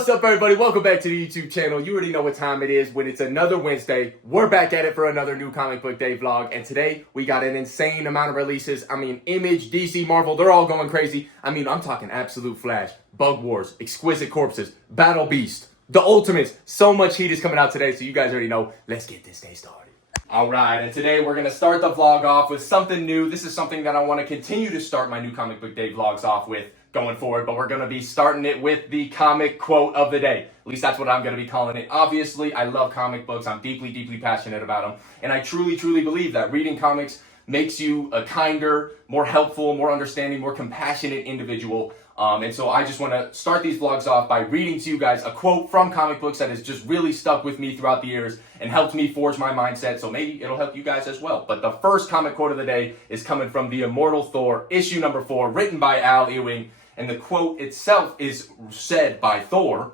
What's up, everybody? Welcome back to the YouTube channel. You already know what time it is when it's another Wednesday. We're back at it for another new Comic Book Day vlog. And today, we got an insane amount of releases. I mean, Image, DC, Marvel, they're all going crazy. I mean, I'm talking Absolute Flash, Bug Wars, Exquisite Corpses, Battle Beast, The Ultimates. So much heat is coming out today, so you guys already know. Let's get this day started. Alright, and today we're going to start the vlog off with something new. This is something that I want to continue to start my new Comic Book Day vlogs off with going forward, but we're going to be starting it with the comic quote of the day. At least that's what I'm going to be calling it. Obviously, I love comic books. I'm deeply, deeply passionate about them. And I truly, truly believe that reading comics makes you a kinder, more helpful, more understanding, more compassionate individual. And so I just want to start these vlogs off by reading to you guys a quote from comic books that has just really stuck with me throughout the years and helped me forge my mindset. So maybe it'll help you guys as well. But the first comic quote of the day is coming from The Immortal Thor, issue number 4, written by Al Ewing. And the quote itself is said by Thor.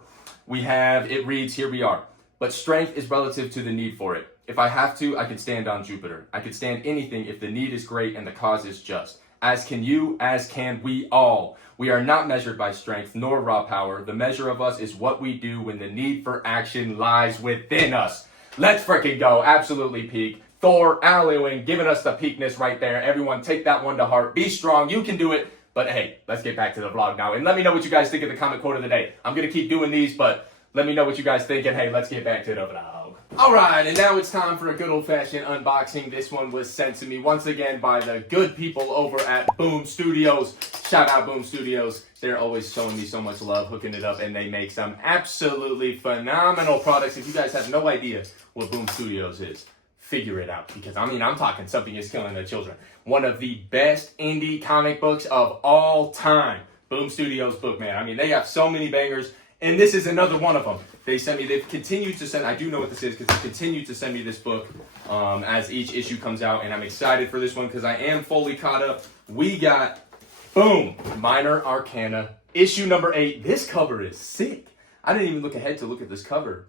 It reads, "Here we are. But strength is relative to the need for it. If I have to, I can stand on Jupiter. I could stand anything if the need is great and the cause is just. As can you, as can we all. We are not measured by strength nor raw power. The measure of us is what we do when the need for action lies within us." Let's freaking go. Absolutely peak. Thor, Al Ewing, giving us the peakness right there. Everyone take that one to heart. Be strong. You can do it. But hey, let's get back to the vlog now. And let me know what you guys think of the comic quote of the day. I'm going to keep doing these, but let me know what you guys think. And hey, let's get back to the vlog. All right, and now it's time for a good old-fashioned unboxing. This one was sent to me once again by the good people over at Boom Studios. Shout out Boom Studios. They're always showing me so much love, hooking it up, and they make some absolutely phenomenal products. If you guys have no idea what Boom Studios is, figure it out, because I mean, I'm talking Something Is Killing the Children. One of the best indie comic books of all time. Boom Studios book, man. I mean, they have so many bangers, and this is another one of them. They've continued to send, I do know what this is, because they continue to send me this book as each issue comes out, and I'm excited for this one, because I am fully caught up. We got, boom, Minor Arcana, issue number 8. This cover is sick. I didn't even look ahead to look at this cover.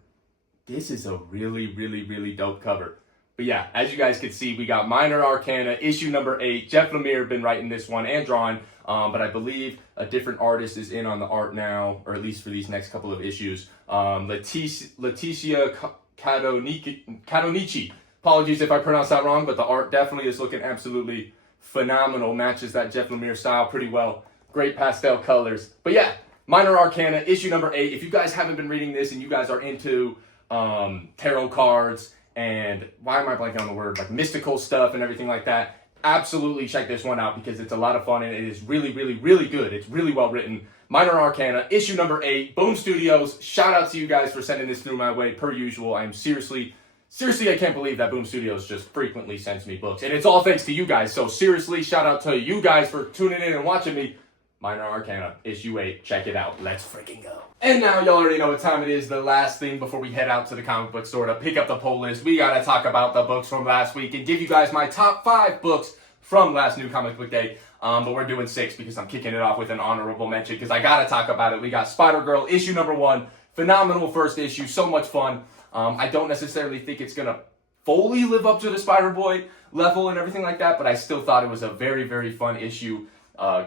This is a really, really, really dope cover. But yeah, as you guys can see, we got Minor Arcana, issue number 8. Jeff Lemire been writing this one and drawing, but I believe a different artist is in on the art now, or at least for these next couple of issues. Leticia Cadonici. Apologies if I pronounced that wrong, but the art definitely is looking absolutely phenomenal. Matches that Jeff Lemire style pretty well. Great pastel colors. But yeah, Minor Arcana, issue number 8. If you guys haven't been reading this and you guys are into tarot cards, and why am I blanking on the word, like mystical stuff and everything like that, absolutely check this one out, because it's a lot of fun and it is really, really, really good. It's really well written. Minor Arcana, issue number 8, Boom Studios. Shout out to you guys for sending this through my way, per usual. I'm seriously, I can't believe that Boom Studios just frequently sends me books. And it's all thanks to you guys. So seriously, shout out to you guys for tuning in and watching me. Minor Arcana, issue 8. Check it out. Let's freaking go. And now y'all already know what time it is. The last thing before we head out to the comic book store to pick up the poll list. We got to talk about the books from last week and give you guys my top 5 books from last new Comic Book Day. But we're doing 6 because I'm kicking it off with an honorable mention, because I got to talk about it. We got Spider-Girl, issue number 1. Phenomenal first issue. So much fun. I don't necessarily think it's going to fully live up to the Spider-Boy level and everything like that, but I still thought it was a very, very fun issue.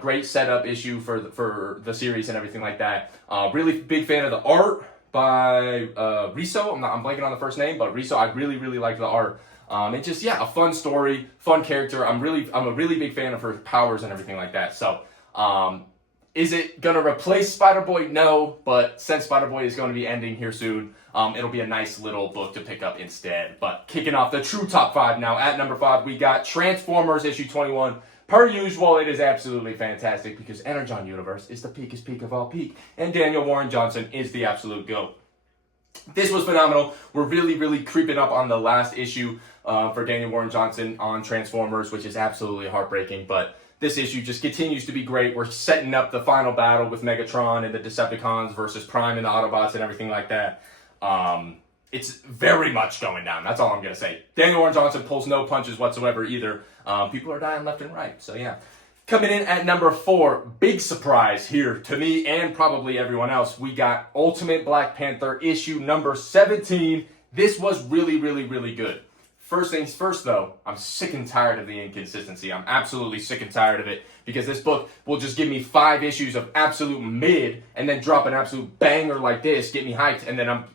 Great setup issue for the series and everything like that. Really big fan of the art by Riso. I'm blanking on the first name, but Riso, I really, really liked the art. And just, yeah, a fun story, fun character. I'm a really big fan of her powers and everything like that. So, is it gonna replace Spider-Boy? No, but since Spider-Boy is going to be ending here soon, it'll be a nice little book to pick up instead. But kicking off the true top 5 now, at number 5, we got Transformers issue 21. Per usual, it is absolutely fantastic, because Energon Universe is the peakest peak of all peak, and Daniel Warren Johnson is the absolute GOAT. This was phenomenal. We're really, really creeping up on the last issue for Daniel Warren Johnson on Transformers, which is absolutely heartbreaking, but this issue just continues to be great. We're setting up the final battle with Megatron and the Decepticons versus Prime and the Autobots and everything like that. It's very much going down. That's all I'm going to say. Daniel Warren Johnson pulls no punches whatsoever either. People are dying left and right. So, yeah. Coming in at number 4, big surprise here to me and probably everyone else. We got Ultimate Black Panther issue number 17. This was really, really, really good. First things first, though, I'm sick and tired of the inconsistency. I'm absolutely sick and tired of it because this book will just give me 5 issues of absolute mid and then drop an absolute banger like this, get me hyped, and then I'm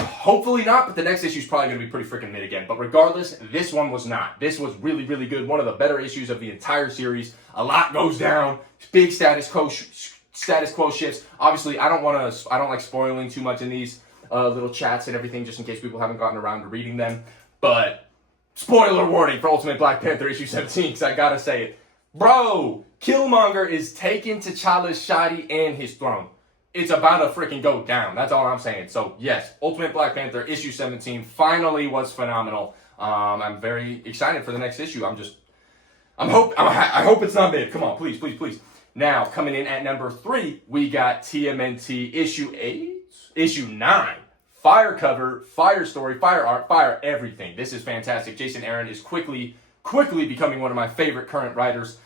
hopefully not, but the next issue is probably going to be pretty freaking mid again. But regardless, this one was not. This was really, really good. One of the better issues of the entire series. A lot goes down. Big status quo shifts. Obviously, I don't like spoiling too much in these little chats and everything, just in case people haven't gotten around to reading them. But spoiler warning for Ultimate Black Panther issue 17, because I gotta say it. Bro, Killmonger is taking T'Challa's shotty and his throne. It's about to freaking go down. That's all I'm saying. So yes, Ultimate Black Panther issue 17 finally was phenomenal. I'm very excited for the next issue. I hope it's not mid. Come on, please, please, please. Now, coming in at number 3, we got TMNT issue 9. Fire cover, fire story, fire art, fire everything. This is fantastic. Jason Aaron is quickly becoming one of my favorite current writers.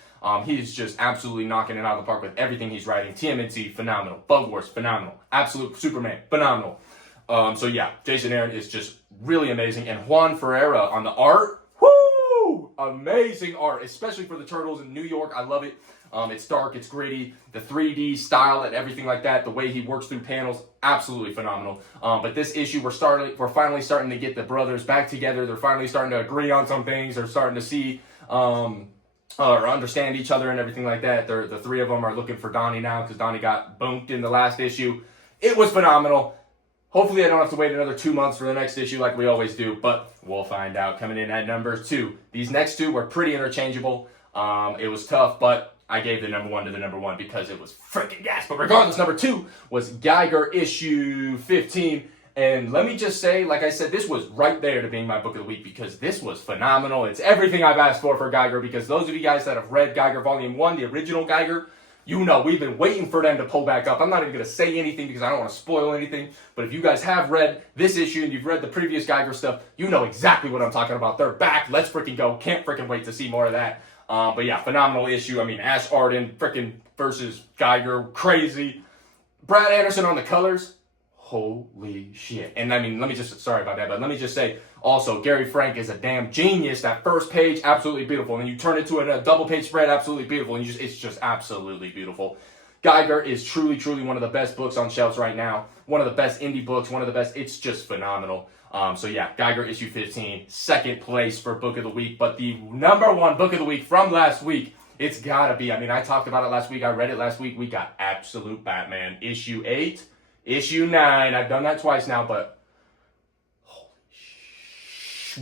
He's just absolutely knocking it out of the park with everything he's writing. TMNT, phenomenal. Bug Wars, phenomenal. Absolute Superman, phenomenal. So yeah, Jason Aaron is just really amazing. And Juan Ferreira on the art, woo! Amazing art, especially for the Turtles in New York. I love it. It's dark, it's gritty, the 3D style and everything like that, the way he works through panels, absolutely phenomenal. But this issue, we're finally starting to get the brothers back together. They're finally starting to agree on some things. They're starting to see or understand each other and everything like that. The 3 of them are looking for Donnie now because Donnie got bonked in the last issue. It was phenomenal. Hopefully I don't have to wait another 2 months for the next issue like we always do, but we'll find out. Coming in at number 2. These next 2 were pretty interchangeable. It was tough, but I gave the number 1 to the number 1 because it was freaking gas. But regardless, number 2 was Geiger issue 15. And let me just say, like I said, this was right there to being my book of the week because this was phenomenal. It's everything I've asked for Geiger, because those of you guys that have read Geiger Volume 1, the original Geiger, you know we've been waiting for them to pull back up. I'm not even going to say anything because I don't want to spoil anything. But if you guys have read this issue and you've read the previous Geiger stuff, you know exactly what I'm talking about. They're back. Let's freaking go. Can't freaking wait to see more of that. But yeah, phenomenal issue. I mean, Ash Arden freaking versus Geiger, crazy. Brad Anderson on the colors, holy shit. And I mean, sorry about that, but let me just say, also, Gary Frank is a damn genius. That first page, absolutely beautiful. And you turn it to a double page spread, absolutely beautiful. And it's just absolutely beautiful. Geiger is truly, truly one of the best books on shelves right now. One of the best indie books, one of the best. It's just phenomenal. So yeah, Geiger issue 15, second place for book of the week. But the number 1 book of the week from last week, it's gotta be. I mean, I talked about it last week. I read it last week. We got Absolute Batman issue 8, issue 9. I've done that twice now, but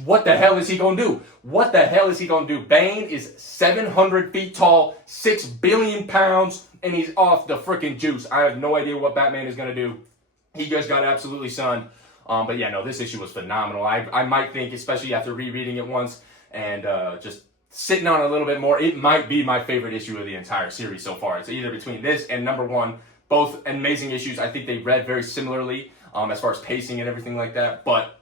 what the hell is he gonna do? What the hell is he gonna do? Bane is 700 feet tall, 6 billion pounds, and he's off the freaking juice. I have no idea what Batman is gonna do. He just got absolutely sunned. But yeah, no, this issue was phenomenal. I might think, especially after rereading it once and just sitting on it a little bit more, it might be my favorite issue of the entire series so far. It's either between this and number 1. Both amazing issues. I think they read very similarly as far as pacing and everything like that. But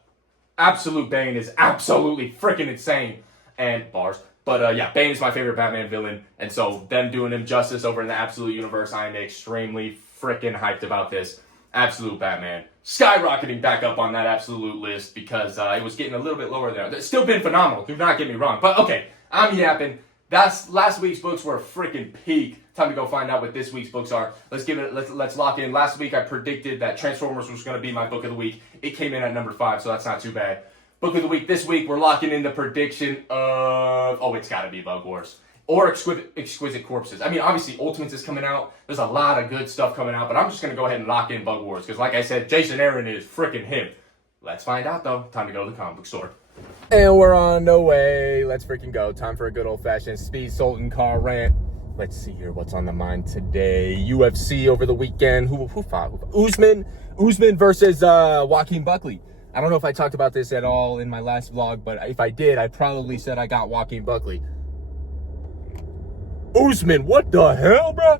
Absolute Bane is absolutely freaking insane. And bars. But yeah, Bane is my favorite Batman villain. And so them doing him justice over in the Absolute universe, I am extremely freaking hyped about this. Absolute Batman skyrocketing back up on that Absolute list because it was getting a little bit lower there. It's still been phenomenal. Do not get me wrong. But okay, I'm yapping. Last week's books were a freaking peak. Time to go find out what this week's books are. Let's lock in. Last week I predicted that Transformers was going to be my book of the week. It came in at number 5, so that's not too bad. Book of the week this week, we're locking in the prediction of, it's got to be Bug Wars. Or Exquisite Corpses. I mean, obviously, Ultimates is coming out. There's a lot of good stuff coming out, but I'm just going to go ahead and lock in Bug Wars. Because like I said, Jason Aaron is freaking him. Let's find out, though. Time to go to the comic book store. And we're on the way. Let's freaking go. Time for a good old-fashioned Speed Sultan car rant. Let's see here what's on the mind today. UFC over the weekend. Who fought? Usman versus Joaquin Buckley. I don't know if I talked about this at all in my last vlog, but if I did, I probably said I got Joaquin Buckley. Usman, what the hell, bro?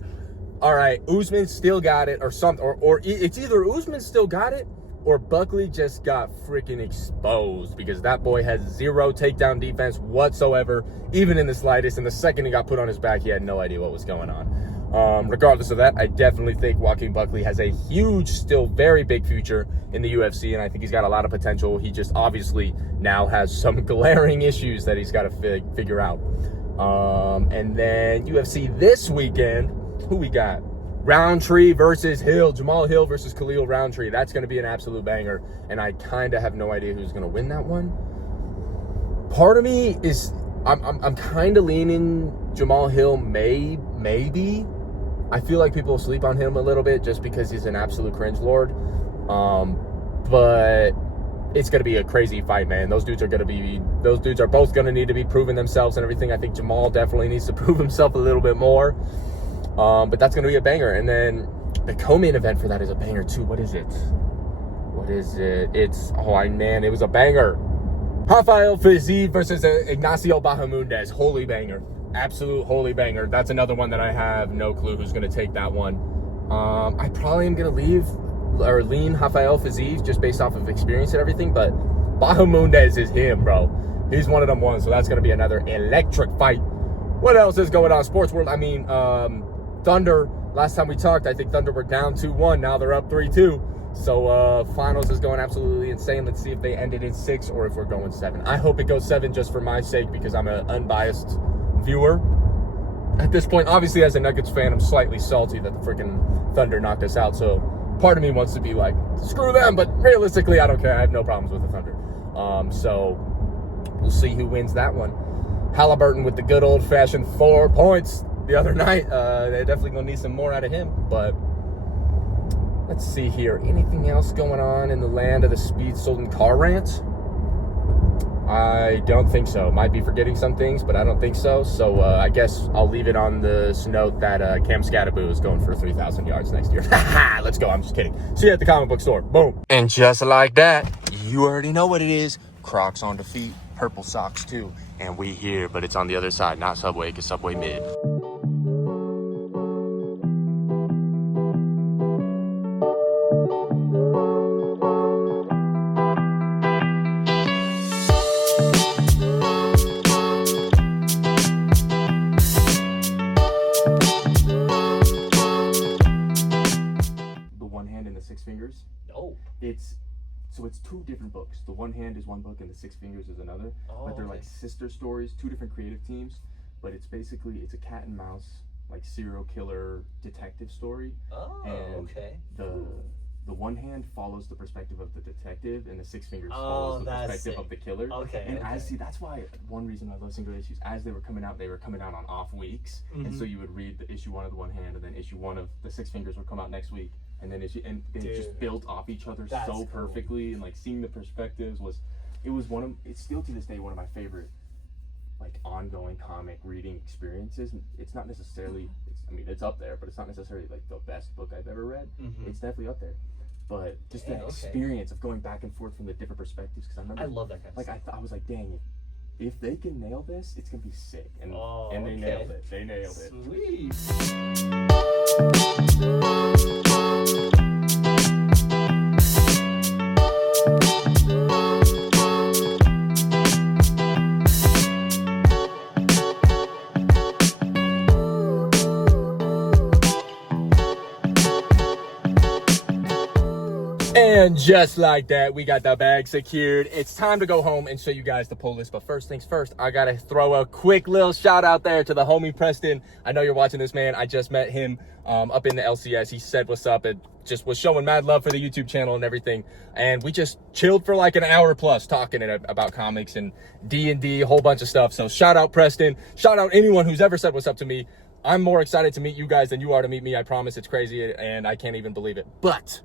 All right, Usman still got it, or something, or it's either Usman still got it, or Buckley just got freaking exposed because that boy has 0 takedown defense whatsoever, even in the slightest. And the second he got put on his back, he had no idea what was going on. Regardless of that, I definitely think Joaquin Buckley has a huge, still very big future in the UFC, and I think he's got a lot of potential. He just obviously now has some glaring issues that he's got to figure out. And then UFC this weekend, who we got? Roundtree versus Hill. Jamal Hill versus Khalil Roundtree. That's going to be an absolute banger, and I kind of have no idea who's going to win that one. Part of me is I'm kind of leaning Jamal Hill maybe. I feel like people sleep on him a little bit just because he's an absolute cringe lord. But it's going to be a crazy fight, man. Those dudes are both going to need to be proving themselves and everything. I think Jamal definitely needs to prove himself a little bit more. But that's going to be a banger. And then the co-main event for that is a banger too. What is it? It was a banger. Rafael Fiziev versus Ignacio Bahamundes. Holy banger. Absolute holy banger. That's another one that I have no clue who's going to take that one. I probably am going to lean Rafael Fiziev just based off of experience and everything, but Bahamundes is him, bro. He's one of them ones, so that's going to be another electric fight. What else is going on? Sports world, Thunder. Last time we talked, I think Thunder were down 2-1. Now they're up 3-2. So finals is going absolutely insane. Let's see if they ended in 6 or if we're going 7. I hope it goes 7 just for my sake because I'm an unbiased viewer. At this point, obviously as a Nuggets fan, I'm slightly salty that the freaking Thunder knocked us out. So part of me wants to be like, screw them. But realistically, I don't care. I have no problems with the Thunder. So we'll see who wins that one. Halliburton with the good old-fashioned 4 points the other night. They're definitely going to need some more out of him. But let's see here. Anything else going on in the land of the speed-stolen car rant? I don't think so. Might be forgetting some things, but I don't think so. So I guess I'll leave it on this note that Cam Scatterboo is going for 3,000 yards next year. Let's go. I'm just kidding. See you at the comic book store. Boom. And just like that, you already know what it is. Crocs on the feet, purple socks too. And we here, but it's on the other side, not Subway, because Subway mid. It's 2 different books. The One Hand is one book and the 6 Fingers is another. But they're like sister stories, 2 different creative teams. But it's a cat and mouse, like serial killer detective story. The One Hand follows the perspective of the detective, and the 6 Fingers follows the perspective of the killer. That's why one reason I love single issues. As they were coming out on off weeks, and so you would read the issue 1 of the One Hand, and then issue 1 of the 6 Fingers would come out next week, and then they just built off each other so perfectly, and like seeing the perspectives it's still to this day one of my favorite like ongoing comic reading experiences. It's not necessarily it's up there, but it's not necessarily like the best book I've ever read. It's definitely up there. But just that experience of going back and forth from the different perspectives, because I love that kind of stuff. I was like, dang, if they can nail this, it's gonna be sick. And they nailed it. They nailed it. Sweet. And just like that, we got the bag secured. It's time to go home and show you guys the pull list. But first things first, I gotta throw a quick little shout out there to the homie Preston. I know you're watching this, man. I just met him up in the LCS. He said what's up and just was showing mad love for the YouTube channel and everything. And we just chilled for like an hour plus talking about comics and D&D, a whole bunch of stuff. So shout out Preston. Shout out anyone who's ever said what's up to me. I'm more excited to meet you guys than you are to meet me. I promise. It's crazy and I can't even believe it. But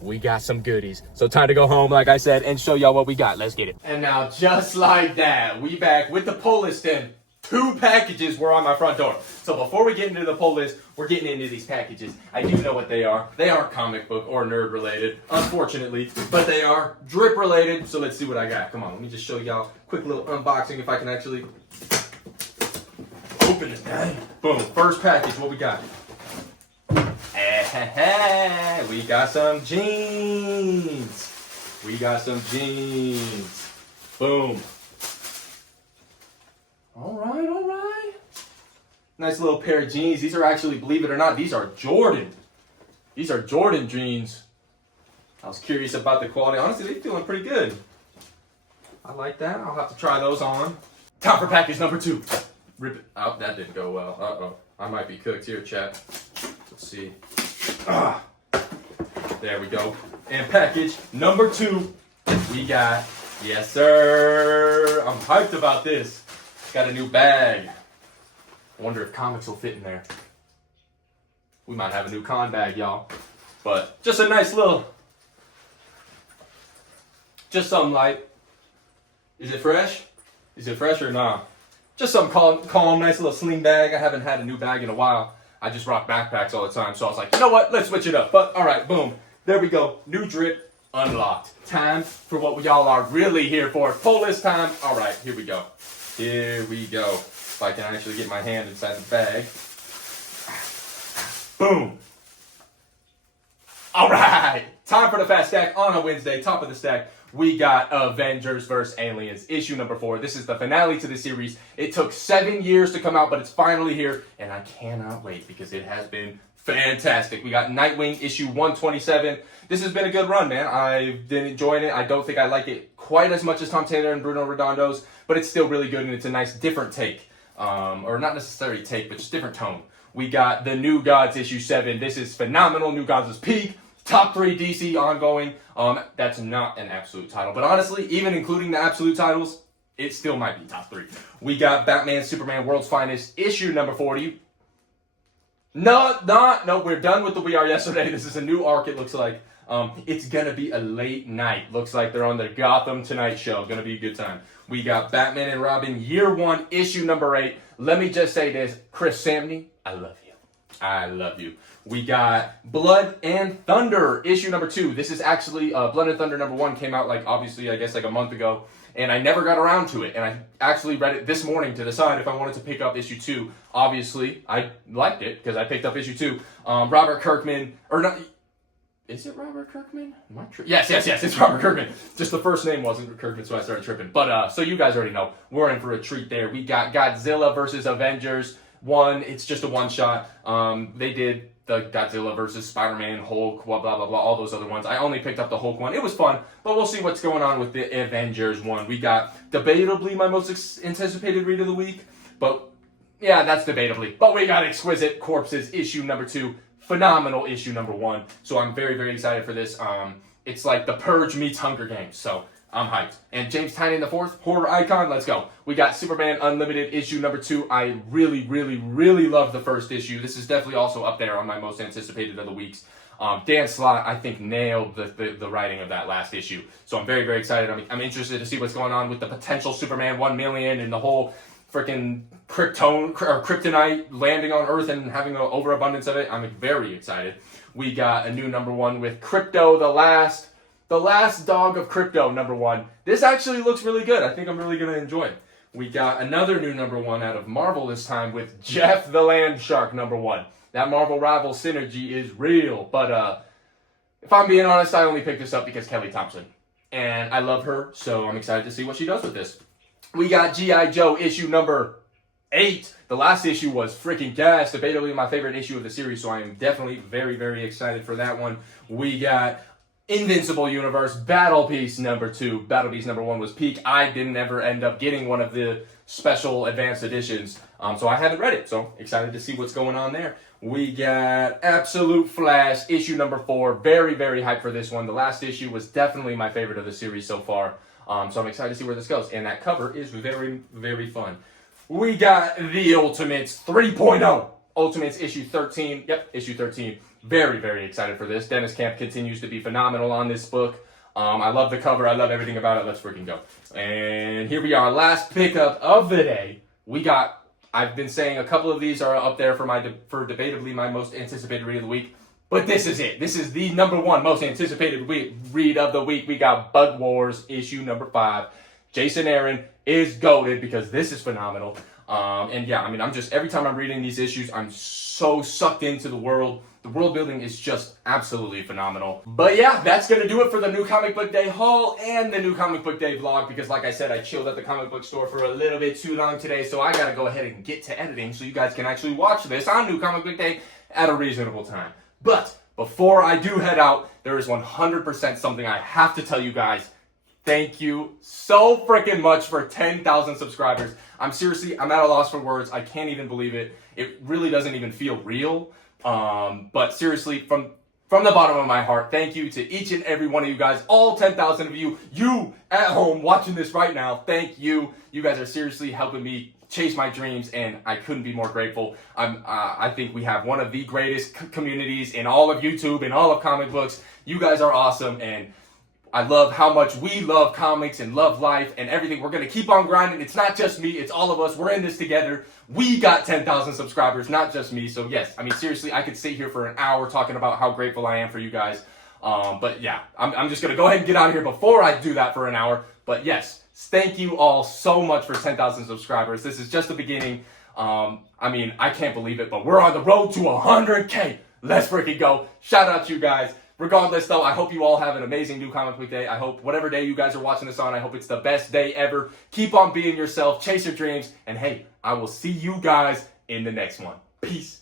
we got some goodies. So time to go home, like I said, and show y'all what we got. Let's get it. And now, just like that, we back with the pull list, and 2 packages were on my front door. So before we get into the pull list, we're getting into these packages. I do know what they are. They aren't comic book or nerd related, unfortunately, but they are drip related. So let's see what I got. Come on, let me just show y'all quick little unboxing if I can actually open this thing. Boom, first package, what we got? We got some jeans. Boom. All right. Nice little pair of jeans. These are actually, believe it or not, these are Jordan. These are Jordan jeans. I was curious about the quality. Honestly, they're feeling pretty good. I like that. I'll have to try those on. Time for package number 2. Rip it. Oh, that didn't go well. Uh-oh. I might be cooked here, chat. Let's see. There we go. And package number 2, we got, yes sir, I'm hyped about this. Got a new bag. I wonder if comics will fit in there. We might have a new con bag, y'all. But just a nice little, just something light. Is it fresh? Is it fresh or not? Just something calm, nice little sling bag. I haven't had a new bag in a while. I just rock backpacks all the time. So I was like, you know what? Let's switch it up. But all right, boom. There we go. New drip unlocked. Time for what we all are really here for. Pull this time. All right, here we go. Here we go. If I can actually get my hand inside the bag. Boom. All right. Time for the Fast Stack on a Wednesday. Top of the stack. We got Avengers vs. Aliens, issue number 4. This is the finale to the series. It took 7 years to come out, but it's finally here, and I cannot wait because it has been fantastic. We got Nightwing, issue 127. This has been a good run, man. I've been enjoying it. I don't think I like it quite as much as Tom Taylor and Bruno Redondo's, but it's still really good, and it's a nice different take. Or not necessarily take, but just different tone. We got the New Gods, issue 7. This is phenomenal. New Gods is peak. Top 3 DC ongoing. That's not an absolute title. But honestly, even including the absolute titles, it still might be top 3. We got Batman, Superman, World's Finest, issue number 40. No, we're done with the We Are Yesterday. This is a new arc, it looks like. It's gonna be a late night. Looks like they're on the Gotham Tonight show. Gonna be a good time. We got Batman and Robin, year 1, issue number 8. Let me just say this. Chris Samney, I love you. I love you. We got Blood and Thunder, issue number 2. This is actually, Blood and Thunder number 1 came out, like, obviously, I guess, like a month ago. And I never got around to it. And I actually read it this morning to decide if I wanted to pick up issue 2. Obviously, I liked it because I picked up issue 2. Robert Kirkman, or not, is it Robert Kirkman? Yes, it's Robert Kirkman. Just the first name wasn't Kirkman, so I started tripping. But, so you guys already know, we're in for a treat there. We got Godzilla versus Avengers 1. It's just a one-shot. They did the Godzilla versus Spider-Man, Hulk, blah, blah, blah, blah, all those other ones. I only picked up the Hulk one. It was fun, but we'll see what's going on with the Avengers one. We got debatably my most anticipated read of the week, but yeah, that's debatably. But we got Exquisite Corpses, issue number 2. Phenomenal issue number 1. So I'm very, very excited for this. It's like The Purge meets Hunger Games, so I'm hyped. And James Tynion IV, horror icon, let's go. We got Superman Unlimited, issue number 2. I really, really, really love the first issue. This is definitely also up there on my most anticipated of the weeks. Dan Slott, I think, nailed the writing of that last issue. So I'm very, very excited. I'm interested to see what's going on with the potential Superman 1 million and the whole freaking kryptonite landing on Earth and having an overabundance of it. I'm very excited. We got a new number 1 with Crypto, the last dog of Crypto, number 1. This actually looks really good. I think I'm really going to enjoy it. We got another new number 1 out of Marvel this time with Jeff the Land Shark, number 1. That Marvel rival synergy is real. But if I'm being honest, I only picked this up because Kelly Thompson. And I love her, so I'm excited to see what she does with this. We got G.I. Joe issue number 8. The last issue was freaking gas. Debatably my favorite issue of the series, so I am definitely very, very excited for that one. We got Invincible Universe Battle Piece number 2. Battle Piece number 1 was peak. I didn't ever end up getting one of the special advanced editions, so I haven't read it. So excited to see what's going on there. We got Absolute Flash issue number 4. Very, very hyped for this one. The last issue was definitely my favorite of the series so far. So I'm excited to see where this goes. And that cover is very, very fun. We got The Ultimates 3.0. Ultimates issue 13. Yep, issue 13. Very, very excited for this. Dennis Camp continues to be phenomenal on this book. I love the cover. I love everything about it. Let's freaking go. And here we are. Last pickup of the day. We got, I've been saying a couple of these are up there for debatably my most anticipated read of the week. But this is it. This is the number 1 most anticipated read of the week. We got Bug Wars issue number 5. Jason Aaron is goated because this is phenomenal. And yeah, I mean, every time I'm reading these issues, I'm so sucked into the world The world building is just absolutely phenomenal. But yeah, that's going to do it for the new comic book day haul and the new comic book day vlog, because like I said, I chilled at the comic book store for a little bit too long today, so I got to go ahead and get to editing so you guys can actually watch this on new comic book day at a reasonable time. But before I do head out, there is 100% something I have to tell you guys. Thank you so freaking much for 10,000 subscribers. I'm at a loss for words. I can't even believe it. It really doesn't even feel real. But seriously, from the bottom of my heart, thank you to each and every one of you guys, all 10,000 of you, you at home watching this right now. Thank you. You guys are seriously helping me chase my dreams, and I couldn't be more grateful. I think we have one of the greatest communities in all of YouTube and all of comic books. You guys are awesome, and I love how much we love comics and love life and everything. We're going to keep on grinding. It's not just me. It's all of us. We're in this together. We got 10,000 subscribers, not just me. So yes, I mean, seriously, I could sit here for an hour talking about how grateful I am for you guys. But yeah, I'm just going to go ahead and get out of here before I do that for an hour. But yes, thank you all so much for 10,000 subscribers. This is just the beginning. I mean, I can't believe it, but we're on the road to 100K. Let's freaking go. Shout out to you guys. Regardless, though, I hope you all have an amazing new comic book day. I hope whatever day you guys are watching this on, I hope it's the best day ever. Keep on being yourself, chase your dreams, and hey, I will see you guys in the next one. Peace.